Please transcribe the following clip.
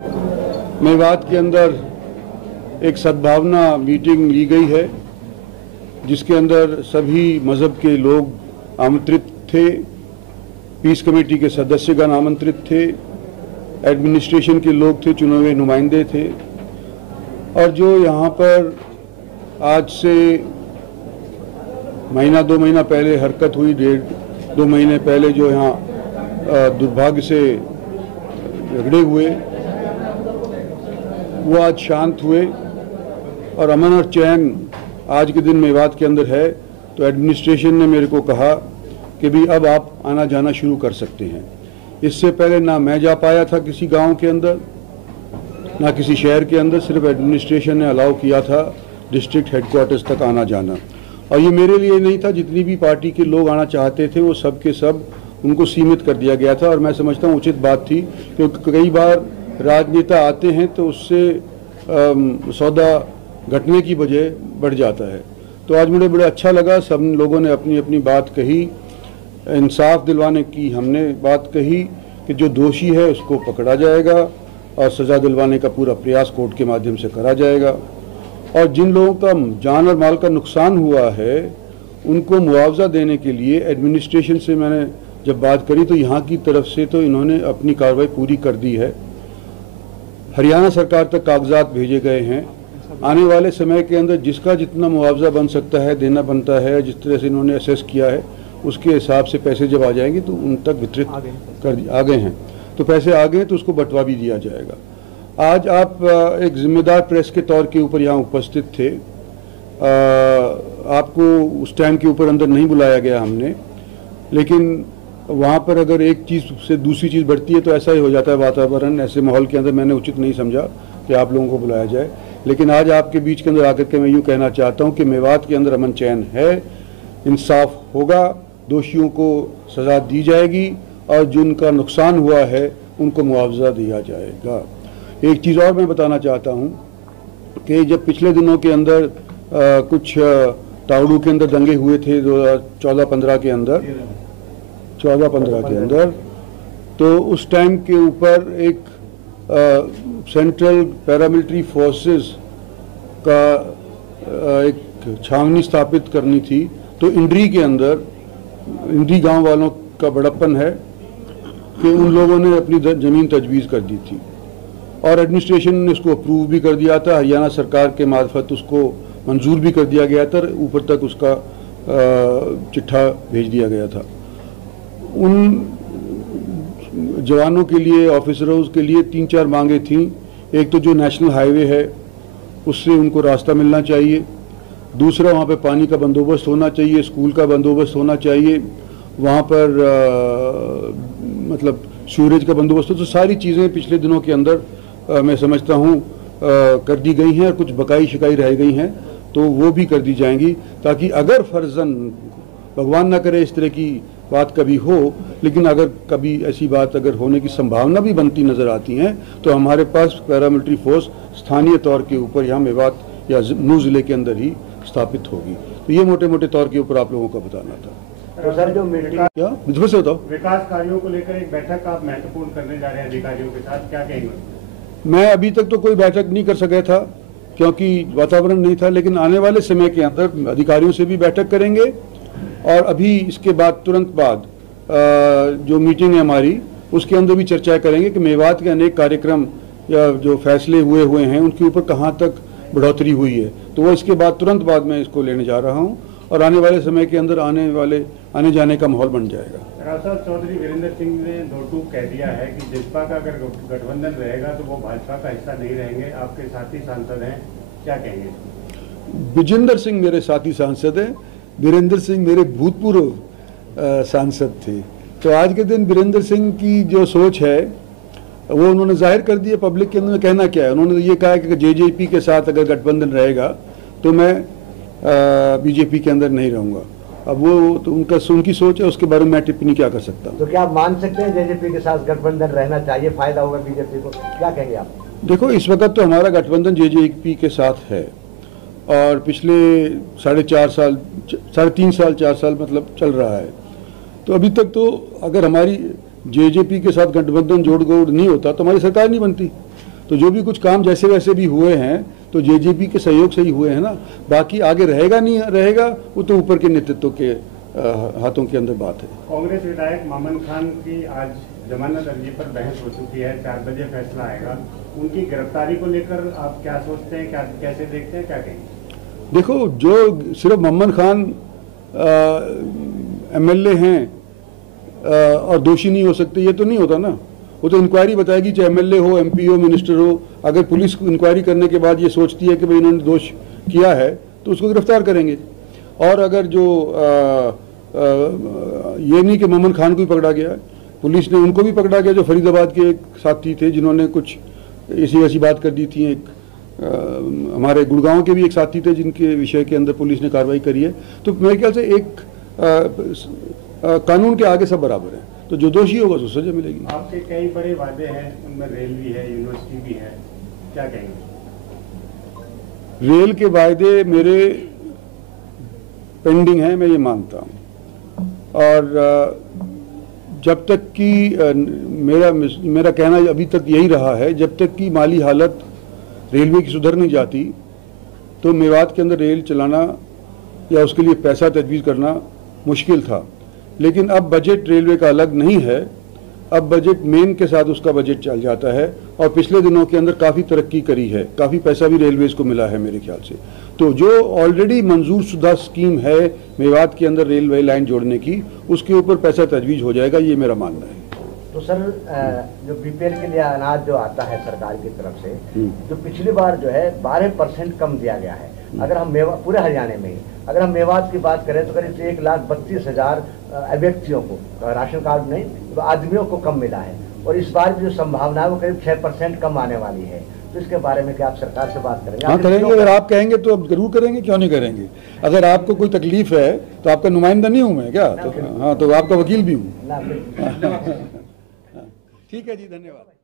मेवात के अंदर एक सद्भावना मीटिंग ली गई है जिसके अंदर सभी मज़हब के लोग आमंत्रित थे, पीस कमेटी के सदस्यगण आमंत्रित थे, एडमिनिस्ट्रेशन के लोग थे, चुने हुए नुमाइंदे थे। और जो यहाँ पर आज से महीना 2 महीना पहले हरकत हुई, 1.5-2 महीने पहले जो यहाँ दुर्भाग्य से झगड़े हुए, वो आज शांत हुए और अमन और चैन आज के दिन मेवात के अंदर है। तो एडमिनिस्ट्रेशन ने मेरे को कहा कि भी अब आप आना जाना शुरू कर सकते हैं। इससे पहले ना मैं जा पाया था किसी गांव के अंदर, ना किसी शहर के अंदर, सिर्फ एडमिनिस्ट्रेशन ने अलाउ किया था डिस्ट्रिक्ट हेडक्वार्टर्स तक आना जाना। और ये मेरे लिए नहीं था, जितनी भी पार्टी के लोग आना चाहते थे वो सब के सब उनको सीमित कर दिया गया था। और मैं समझता हूँ उचित बात थी, क्योंकि कई बार राजनेता आते हैं तो उससे सौदा घटने की वजह बढ़ जाता है। तो आज मुझे बड़ा अच्छा लगा, सब लोगों ने अपनी अपनी बात कही, इंसाफ दिलवाने की हमने बात कही कि जो दोषी है उसको पकड़ा जाएगा और सज़ा दिलवाने का पूरा प्रयास कोर्ट के माध्यम से करा जाएगा। और जिन लोगों का जान और माल का नुकसान हुआ है उनको मुआवजा देने के लिए एडमिनिस्ट्रेशन से मैंने जब बात करी तो यहाँ की तरफ से तो इन्होंने अपनी कार्रवाई पूरी कर दी है। हरियाणा सरकार तक कागजात भेजे गए हैं। आने वाले समय के अंदर जिसका जितना मुआवजा बन सकता है देना बनता है, जिस तरह से इन्होंने असेस किया है उसके हिसाब से पैसे जब आ जाएंगे तो उन तक वितरित आ गए हैं, तो पैसे आ गए तो उसको बंटवा भी दिया जाएगा। आज आप एक जिम्मेदार प्रेस के तौर के ऊपर यहाँ उपस्थित थे, आपको उस टाइम के ऊपर अंदर नहीं बुलाया गया हमने, लेकिन वहाँ पर अगर एक चीज़ से दूसरी चीज़ बढ़ती है तो ऐसा ही हो जाता है वातावरण। ऐसे माहौल के अंदर मैंने उचित नहीं समझा कि आप लोगों को बुलाया जाए। लेकिन आज आपके बीच के अंदर आकर के मैं यूँ कहना चाहता हूँ कि मेवात के अंदर अमन चैन है, इंसाफ होगा, दोषियों को सज़ा दी जाएगी और जिनका नुकसान हुआ है उनको मुआवजा दिया जाएगा। एक चीज़ और मैं बताना चाहता हूँ कि जब पिछले दिनों के अंदर कुछ तावड़ू के अंदर दंगे हुए थे 2014-15 के अंदर, 14-15 के अंदर, तो उस टाइम के ऊपर एक सेंट्रल पैरामिलिट्री फोर्सेस का एक छावनी स्थापित करनी थी। तो इंड्री के अंदर इंड्री गांव वालों का बड़प्पन है कि उन लोगों ने अपनी ज़मीन तजवीज़ कर दी थी और एडमिनिस्ट्रेशन ने उसको अप्रूव भी कर दिया था, हरियाणा सरकार के मार्फत उसको मंजूर भी कर दिया गया था, ऊपर तक उसका चिट्ठा भेज दिया गया था। उन जवानों के लिए, ऑफिसरों के लिए 3-4 मांगे थीं। एक तो जो नेशनल हाईवे है उससे उनको रास्ता मिलना चाहिए, दूसरा वहाँ पे पानी का बंदोबस्त होना चाहिए, स्कूल का बंदोबस्त होना चाहिए, वहाँ पर मतलब सूरज का बंदोबस्त हो। तो सारी चीज़ें पिछले दिनों के अंदर मैं समझता हूँ कर दी गई हैं और कुछ बकाई शिकाई रह गई हैं तो वो भी कर दी जाएंगी, ताकि अगर फर्जन भगवान ना करे इस तरह की बात कभी हो, लेकिन अगर कभी ऐसी बात अगर होने की संभावना भी बनती नज़र आती हैं तो हमारे पास पैरामिलिट्री फोर्स स्थानीय तौर के ऊपर यहाँ मेवात या नूह ज़िले के अंदर ही स्थापित होगी। तो ये मोटे मोटे तौर के ऊपर आप लोगों को बताना था। तो सर जो मीटिंग क्या मुझे से बताओ, विकास कार्यों को लेकर एक बैठक आप महत्वपूर्ण करने जा रहे हैं अधिकारियों के साथ, क्या कहेंगे? मैं अभी तक तो कोई बैठक नहीं कर सका था क्योंकि वातावरण नहीं था, लेकिन आने वाले समय के अंदर अधिकारियों से भी बैठक करेंगे और अभी इसके बाद तुरंत बाद जो मीटिंग है हमारी उसके अंदर भी चर्चा करेंगे कि मेवात के अनेक कार्यक्रम या जो फैसले हुए हैं उनके ऊपर कहाँ तक बढ़ोतरी हुई है। तो वो इसके बाद तुरंत बाद मैं इसको लेने जा रहा हूँ और आने वाले समय के अंदर आने जाने का माहौल बन जाएगा। राव साहब, चौधरी वीरेंद्र सिंह ने दो टूक कह दिया है कि जिसपा का अगर गठबंधन रहेगा तो वो भाजपा का हिस्सा नहीं रहेंगे। आपके साथी सांसद हैं, क्या कहेंगे? विजेंद्र सिंह मेरे साथी सांसद हैं, वीरेंद्र सिंह मेरे भूतपूर्व सांसद थे। तो आज के दिन वीरेंद्र सिंह की जो सोच है वो उन्होंने जाहिर कर दी है पब्लिक के अंदर। कहना क्या है, उन्होंने ये कहा कि जेजेपी के साथ अगर गठबंधन रहेगा तो मैं बीजेपी के अंदर नहीं रहूँगा। अब वो तो उनकी सोच है, उसके बारे में मैं टिप्पणी क्या कर सकता हूँ। तो क्या आप मान सकते हैं जेजेपी के साथ गठबंधन रहना चाहिए, फायदा होगा बीजेपी को, क्या कहेंगे आप? देखो, इस वक्त तो हमारा गठबंधन जेजेपी के साथ है और पिछले 3.5 साल 4 साल मतलब चल रहा है। तो अभी तक तो अगर हमारी जेजेपी के साथ गठबंधन जोड़ नहीं होता तो हमारी सरकार नहीं बनती। तो जो भी कुछ काम जैसे वैसे भी हुए हैं तो जेजेपी के सहयोग से ही हुए हैं ना, बाकी आगे रहेगा नहीं रहेगा वो तो ऊपर के नेतृत्व के हाथों के अंदर बात है। कांग्रेस विधायक मामन खान की आज जमानत अर्जी पर बहस हो चुकी है, 4 बजे फैसला आएगा। उनकी गिरफ्तारी को लेकर आप क्या सोचते हैं, क्या कैसे देखते हैं, क्या कहेंगे? देखो, जो सिर्फ मामन खान एमएलए हैं और दोषी नहीं हो सकते, ये तो नहीं होता ना। वो तो इंक्वायरी बताएगी, चाहे एमएलए हो, एमपी हो, मिनिस्टर हो। अगर पुलिस इंक्वायरी करने के बाद ये सोचती है कि भाई इन्होंने दोष किया है तो उसको गिरफ्तार करेंगे। और अगर जो ये नहीं कि मामन खान को भी पकड़ा गया, पुलिस ने उनको भी पकड़ा गया जो फरीदाबाद के एक साथी थे जिन्होंने कुछ ऐसी बात कर दी थी। एक हमारे गुड़गांव के भी एक साथी थे जिनके विषय के अंदर पुलिस ने कार्रवाई करी है। तो मेरे ख्याल से एक कानून के आगे सब बराबर है, तो जो दोषी होगा उसको सजा मिलेगी। आपके कई बड़े वादे हैं, उनमें रेल भी है, यूनिवर्सिटी भी है, क्या कहेंगे? रेल के वायदे मेरे पेंडिंग हैं, मैं ये मानता हूँ। और जब तक कि मेरा कहना अभी तक यही रहा है, जब तक कि माली हालत रेलवे की सुधर नहीं जाती तो मेवात के अंदर रेल चलाना या उसके लिए पैसा तजवीज़ करना मुश्किल था। लेकिन अब बजट रेलवे का अलग नहीं है, अब बजट मेन के साथ उसका बजट चल जाता है और पिछले दिनों के अंदर काफ़ी तरक्की करी है, काफ़ी पैसा भी रेलवेज़ को मिला है मेरे ख्याल से। तो जो ऑलरेडी मंजूर शुदा स्कीम है मेवात के अंदर रेलवे लाइन जोड़ने की, उसके ऊपर पैसा तजवीज़ हो जाएगा, ये मेरा मानना है। तो सर, जो बीपीएल के लिए अनाज जो आता है सरकार की तरफ से, जो पिछली बार जो है 12% कम दिया गया है। अगर हम पूरे हरियाणा में ही अगर हम मेवात की बात करें तो करीब 1,32,000 व्यक्तियों को, राशन कार्ड नहीं तो आदमियों को कम मिला है। और इस बार की जो संभावना है वो करीब 6% कम आने वाली है। तो इसके बारे में क्या आप सरकार से बात करेंगे? हाँ, करेंगे। अगर आप कहेंगे तो अब जरूर करेंगे, क्यों नहीं करेंगे। अगर आपको कोई तकलीफ है तो आपका नुमाइंदा नहीं हूँ मैं क्या? तो हाँ, तो आपका वकील भी हूँ। ठीक है जी, धन्यवाद।